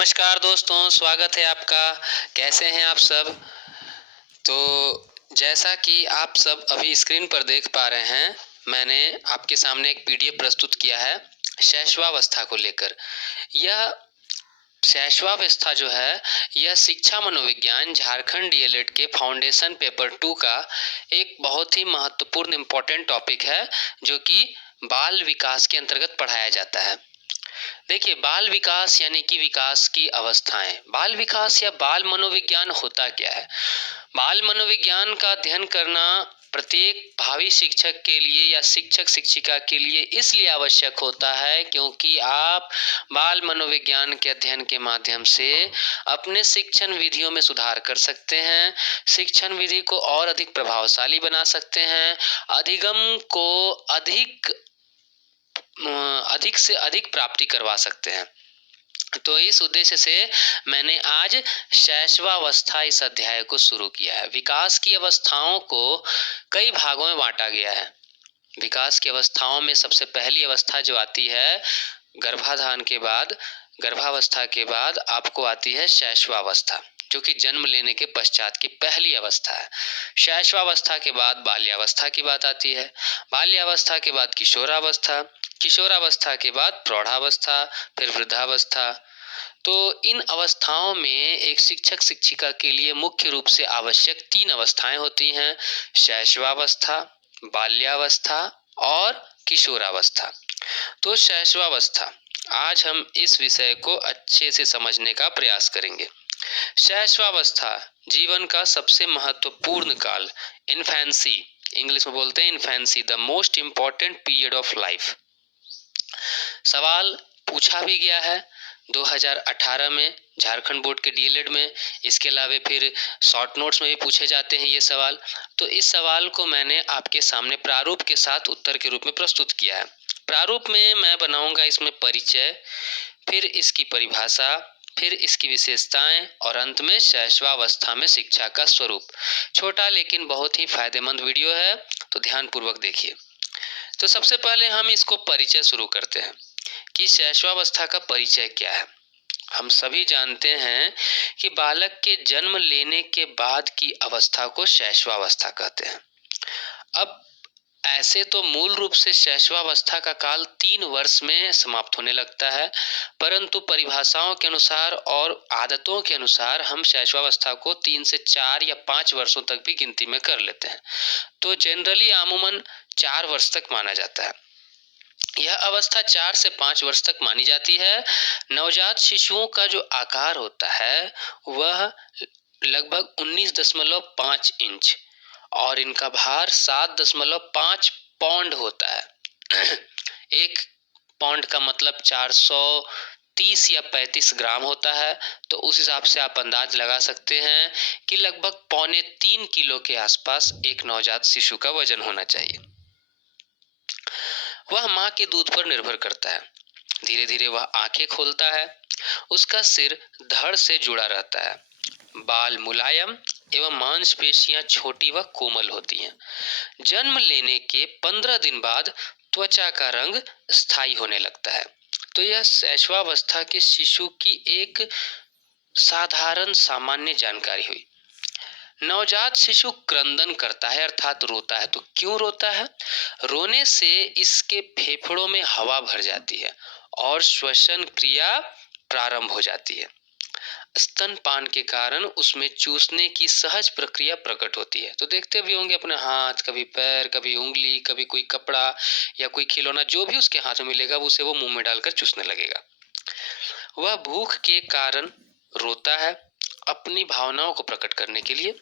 नमस्कार दोस्तों, स्वागत है आपका। कैसे हैं आप सब? तो जैसा कि आप सब अभी स्क्रीन पर देख पा रहे हैं, मैंने आपके सामने एक पीडीएफ प्रस्तुत किया है शैशवावस्था को लेकर। यह शैशवावस्था जो है, यह शिक्षा मनोविज्ञान झारखंड डीएलएड के फाउंडेशन पेपर 2 का एक बहुत ही महत्वपूर्ण इम्पोर्टेंट टॉपिक है, जो कि बाल विकास के अंतर्गत पढ़ाया जाता है। देखिए, बाल विकास यानी कि विकास की अवस्थाएं। बाल विकास या बाल मनोविज्ञान होता क्या है? बाल मनोविज्ञान का अध्ययन करना प्रत्येक भावी शिक्षक के लिए या शिक्षक शिक्षिका के लिए इसलिए आवश्यक होता है क्योंकि आप बाल मनोविज्ञान के अध्ययन के माध्यम से अपने शिक्षण विधियों में सुधार कर सकते हैं, शिक्षण विधि को और अधिक प्रभावशाली बना सकते हैं, अधिगम को अधिक से अधिक प्राप्ति करवा सकते हैं। तो इस उद्देश्य से मैंने आज शैशवावस्था इस अध्याय को शुरू किया है। विकास की अवस्थाओं को कई भागों में बांटा गया है। विकास की अवस्थाओं में सबसे पहली अवस्था जो आती है गर्भावस्था के बाद आपको आती है शैशवावस्था, जो कि जन्म लेने के पश्चात की पहली अवस्था है। शैशवावस्था के बाद बाल्यावस्था की बात आती है, बाल्यावस्था के बाद किशोरावस्था, किशोरावस्था के बाद प्रौढ़ावस्था, फिर वृद्धावस्था। तो इन अवस्थाओं में एक शिक्षक शिक्षिका के लिए मुख्य रूप से आवश्यक 3 अवस्थाएं होती हैं: शैशवावस्था, बाल्यावस्था और किशोरावस्था। तो शैशवावस्था, आज हम इस विषय को अच्छे से समझने का प्रयास करेंगे। शैशवावस्था जीवन का सबसे महत्वपूर्ण काल, इन्फेंसी, इंग्लिश में बोलते हैं infancy, the most important period of life. सवाल पूछा भी गया है 2018 में झारखंड बोर्ड के डीएलएड में। इसके अलावा फिर शॉर्ट नोट्स में भी पूछे जाते हैं ये सवाल। तो इस सवाल को मैंने आपके सामने प्रारूप के साथ उत्तर के रूप में प्रस्तुत किया है। प्रारूप में मैं बनाऊंगा इसमें परिचय, फिर इसकी परिभाषा, फिर इसकी विशेषताएं और अंत में शैशवावस्था में शिक्षा का स्वरूप। छोटा लेकिन बहुत ही फायदेमंद वीडियो है, तो ध्यानपूर्वक देखिए। तो सबसे पहले हम इसको परिचय शुरू करते हैं कि शैशवावस्था का परिचय क्या है। हम सभी जानते हैं कि बालक के जन्म लेने के बाद की अवस्था को शैशवावस्था कहते हैं। अब ऐसे तो मूल रूप से शैशवावस्था का काल 3 वर्ष में समाप्त होने लगता है, परंतु परिभाषाओं के अनुसार और आदतों के अनुसार हम शैशवावस्था को 3 से 4 या 5 वर्षों तक भी गिनती में कर लेते हैं। तो जनरली आमूमन 4 वर्ष तक माना जाता है। यह अवस्था 4 से 5 वर्ष तक मानी जाती है। नवजात शिशुओं का जो आकार होता है वह लगभग 19.5 इंच और इनका भार 7.5 पौंड होता है। 1 पौंड का मतलब 430 या 35 ग्राम होता है। तो उस हिसाब से आप अंदाज लगा सकते हैं कि लगभग 2.25 किलो के आसपास एक नवजात शिशु का वजन होना चाहिए। वह माँ के दूध पर निर्भर करता है। धीरे धीरे वह आंखें खोलता है। उसका सिर धड़ से जुड़ा रहता है। बाल मुलायम एवं मांसपेशियां छोटी व कोमल होती हैं। जन्म लेने के 15 दिन बाद त्वचा का रंग स्थायी होने लगता है। तो यह शैशवावस्था के शिशु की एक साधारण सामान्य जानकारी हुई। नवजात शिशु क्रंदन करता है अर्थात रोता है। तो क्यों रोता है? रोने से इसके फेफड़ों में हवा भर जाती है और श्वसन क्रिया प्रारंभ हो जाती है। स्तनपान के कारण उसमें चूसने की सहज प्रक्रिया प्रकट होती है। तो देखते भी होंगे अपने हाथ, कभी पैर, कभी उंगली, कभी कोई कपड़ा या कोई खिलौना, जो भी उसके हाथ में मिलेगा उसे वो मुंह में डालकर चूसने लगेगा। वह भूख के कारण रोता है अपनी भावनाओं को प्रकट करने के लिए।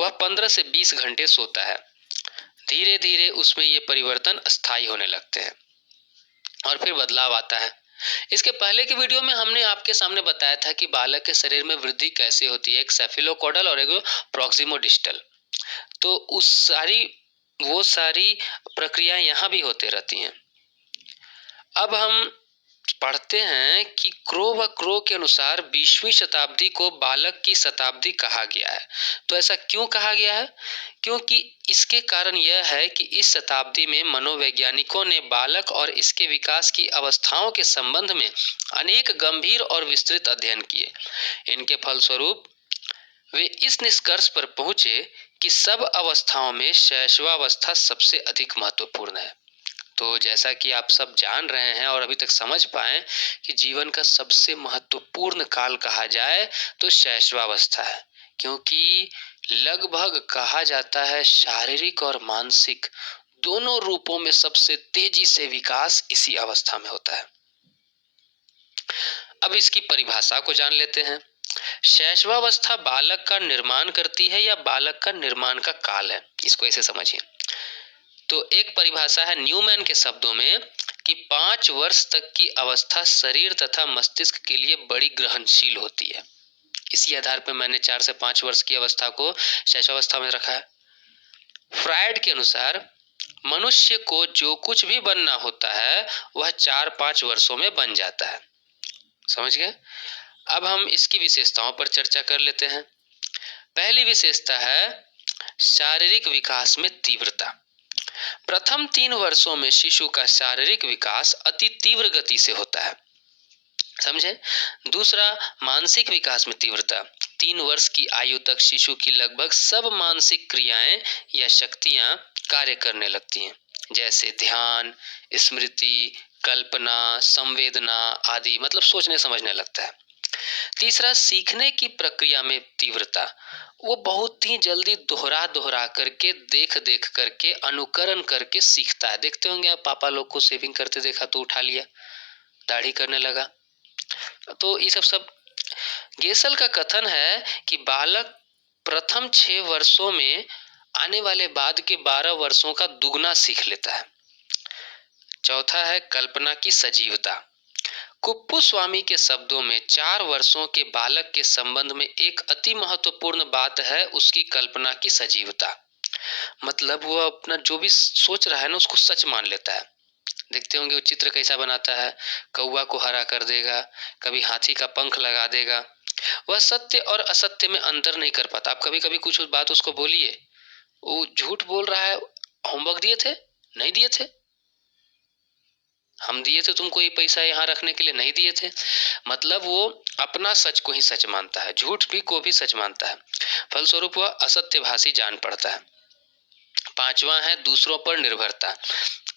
वह 15 से 20 घंटे सोता है। धीरे धीरे उसमें ये परिवर्तन स्थायी होने लगते हैं और फिर बदलाव आता है। इसके पहले की वीडियो में हमने आपके सामने बताया था कि बालक के शरीर में वृद्धि कैसे होती है, एक सेफिलोकॉडल और एक प्रॉक्सिमोडिस्टल। तो वो सारी प्रक्रिया यहाँ भी होते रहती हैं। अब हम पढ़ते हैं कि क्रो व क्रो के अनुसार 20वीं शताब्दी को बालक की शताब्दी कहा गया है। तो ऐसा क्यों कहा गया है? क्योंकि इसके कारण यह है कि इस शताब्दी में मनोवैज्ञानिकों ने बालक और इसके विकास की अवस्थाओं के संबंध में अनेक गंभीर और विस्तृत अध्ययन किए। इनके फलस्वरूप वे इस निष्कर्ष पर पहुंचे कि सब अवस्थाओं में शैशवावस्था सबसे अधिक महत्वपूर्ण है। तो जैसा कि आप सब जान रहे हैं और अभी तक समझ पाए कि जीवन का सबसे महत्वपूर्ण काल कहा जाए तो शैशवावस्था है, क्योंकि लगभग कहा जाता है शारीरिक और मानसिक दोनों रूपों में सबसे तेजी से विकास इसी अवस्था में होता है। अब इसकी परिभाषा को जान लेते हैं। शैशवावस्था बालक का निर्माण करती है या बालक का निर्माण का काल है, इसको ऐसे समझिए। तो एक परिभाषा है न्यूमैन के शब्दों में कि 5 वर्ष तक की अवस्था शरीर तथा मस्तिष्क के लिए बड़ी ग्रहणशील होती है। इसी आधार पर मैंने 4 से 5 वर्ष की अवस्था को शैशवावस्था में रखा है। फ्रायड के अनुसार मनुष्य को जो कुछ भी बनना होता है वह 4-5 वर्षों में बन जाता है। समझ गए? अब हम इसकी विशेषताओं पर चर्चा कर लेते हैं। पहली विशेषता है शारीरिक विकास में तीव्रता। प्रथम 3 वर्षों में शिशु का शारीरिक विकास अति तीव्र गति से होता है। समझे? दूसरा, मानसिक विकास में तीव्रता। 3 वर्ष की आयु तक शिशु की लगभग सब मानसिक क्रियाएं या शक्तियां कार्य करने लगती हैं, जैसे ध्यान, स्मृति, कल्पना, संवेदना आदि, मतलब सोचने समझने लगता है। तीसरा, सीखने की प्रक्रिया में तीव्रता। वो बहुत ही जल्दी दोहरा दोहरा करके, देख देख करके, अनुकरण करके सीखता है। देखते होंगे आप, पापा लोग को शेविंग करते देखा तो उठा लिया, दाढ़ी करने लगा। तो ये सब गेसल का कथन है कि बालक प्रथम 6 वर्षों में आने वाले बाद के 12 वर्षों का दुगना सीख लेता है। चौथा है कल्पना की सजीवता। कुप्पू स्वामी के शब्दों में 4 वर्षों के बालक के संबंध में एक अति महत्वपूर्ण बात है उसकी कल्पना की सजीवता। मतलब वो अपना जो भी सोच रहा है ना उसको सच मान लेता है। देखते होंगे वो चित्र कैसा बनाता है, कौवा को हरा कर देगा, कभी हाथी का पंख लगा देगा। वह सत्य और असत्य में अंतर नहीं कर पाता। आप कभी कभी कुछ बात उसको बोलिए, वो झूठ बोल रहा है। होमवर्क दिए थे? नहीं दिए थे। हम दिए थे तुमको ये पैसा यहाँ रखने के लिए, नहीं दिए थे। मतलब वो अपना सच को ही सच मानता है, झूठ भी को भी सच मानता है। फलस्वरूप वह असत्यभाषी जान पड़ता है। पांचवा है दूसरों पर निर्भरता।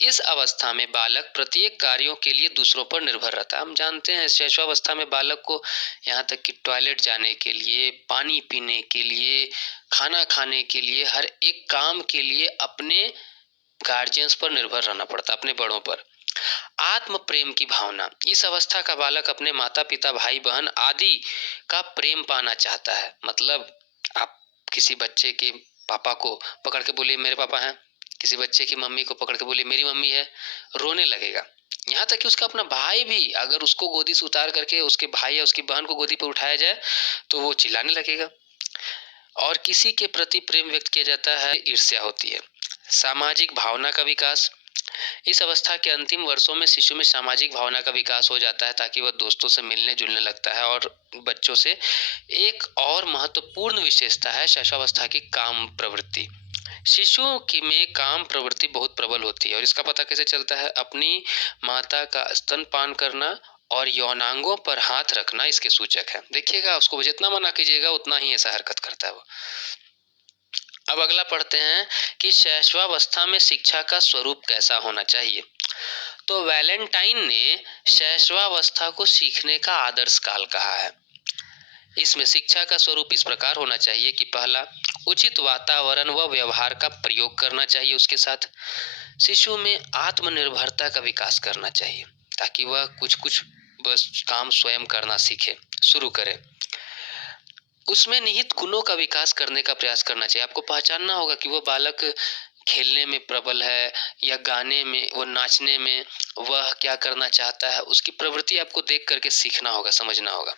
इस अवस्था में बालक प्रत्येक कार्यों के लिए दूसरों पर निर्भर रहता है। हम जानते हैं शैशवावस्था में बालक को यहाँ तक कि टॉयलेट जाने के लिए, पानी पीने के लिए, खाना खाने के लिए, हर एक काम के लिए अपने गार्जियंस पर निर्भर रहना पड़ता, अपने बड़ों पर। आत्म प्रेम की भावना। इस अवस्था का बालक अपने माता पिता, भाई बहन आदि का प्रेम पाना चाहता है। मतलब आप किसी बच्चे के पापा को पकड़ के बोलिए मेरे पापा हैं, किसी बच्चे की मम्मी को पकड़ के बोलिए मेरी मम्मी है, रोने लगेगा। यहाँ तक कि उसका अपना भाई भी, अगर उसको गोदी से उतार करके उसके भाई या उसकी बहन को गोदी पर उठाया जाए तो वो चिल्लाने लगेगा। और किसी के प्रति प्रेम व्यक्त किया जाता है, ईर्ष्या होती है। सामाजिक भावना का विकास। इस अवस्था के अंतिम वर्षों में शिशु में सामाजिक भावना का विकास हो जाता है ताकि वह दोस्तों से मिलने जुलने लगता है और बच्चों से। एक और महत्वपूर्ण विशेषता है शैशवावस्था की काम प्रवृत्ति। शिशुओं की में काम प्रवृत्ति बहुत प्रबल होती है और इसका पता कैसे चलता है? अपनी माता का स्तनपान करना और यौनांगों पर हाथ रखना इसके सूचक है। देखिएगा, उसको जितना मना कीजिएगा उतना ही ऐसा हरकत करता है वो। अब अगला पढ़ते हैं कि शैशवावस्था में शिक्षा का स्वरूप कैसा होना चाहिए। तो वैलेंटाइन ने शैशवावस्था को सीखने का आदर्श काल कहा है। इसमें शिक्षा का स्वरूप इस प्रकार होना चाहिए कि पहला, उचित वातावरण व व्यवहार का प्रयोग करना चाहिए। उसके साथ शिशु में आत्मनिर्भरता का विकास करना चाहिए ताकि वह कुछ बस काम स्वयं करना सीखे, शुरू करे। उसमें निहित गुणों का विकास करने का प्रयास करना चाहिए। आपको पहचानना होगा कि वो बालक खेलने में प्रबल है या गाने में, वो नाचने में वह क्या करना चाहता है, उसकी प्रवृत्ति आपको देख करके सीखना होगा, समझना होगा।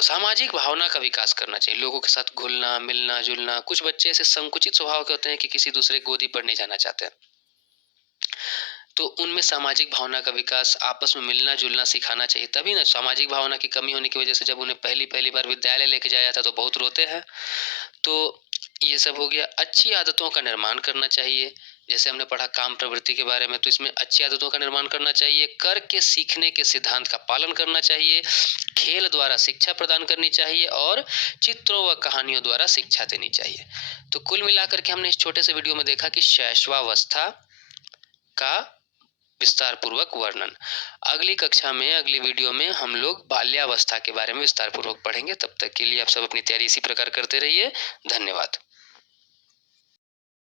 सामाजिक भावना का विकास करना चाहिए, लोगों के साथ घुलना मिलना जुलना। कुछ बच्चे ऐसे संकुचित स्वभाव के होते हैं कि किसी दूसरे गोदी पर नहीं जाना चाहते। तो उनमें सामाजिक भावना का विकास, आपस में मिलना-जुलना सिखाना चाहिए, तभी ना। सामाजिक भावना की कमी होने की वजह से जब उन्हें पहली-पहली बार विद्यालय लेके जाया जाता है तो बहुत रोते हैं। तो ये सब हो गया। अच्छी आदतों का निर्माण करना चाहिए, जैसे हमने पढ़ा काम प्रवृत्ति के बारे में, तो इसमें अच्छी आदतों का निर्माण करना चाहिए। करके सीखने के सिद्धांत का पालन करना चाहिए, खेल द्वारा शिक्षा प्रदान करनी चाहिए और चित्रों व कहानियों द्वारा शिक्षा देनी चाहिए। तो कुल मिलाकर के हमने इस छोटे से वीडियो में देखा कि शैशवावस्था का विस्तार पूर्वक वर्णन। अगली कक्षा में, अगली वीडियो में हम लोग बाल्यावस्था के बारे में विस्तार पूर्वक पढ़ेंगे। तब तक के लिए आप सब अपनी तैयारी इसी प्रकार करते रहिए। धन्यवाद।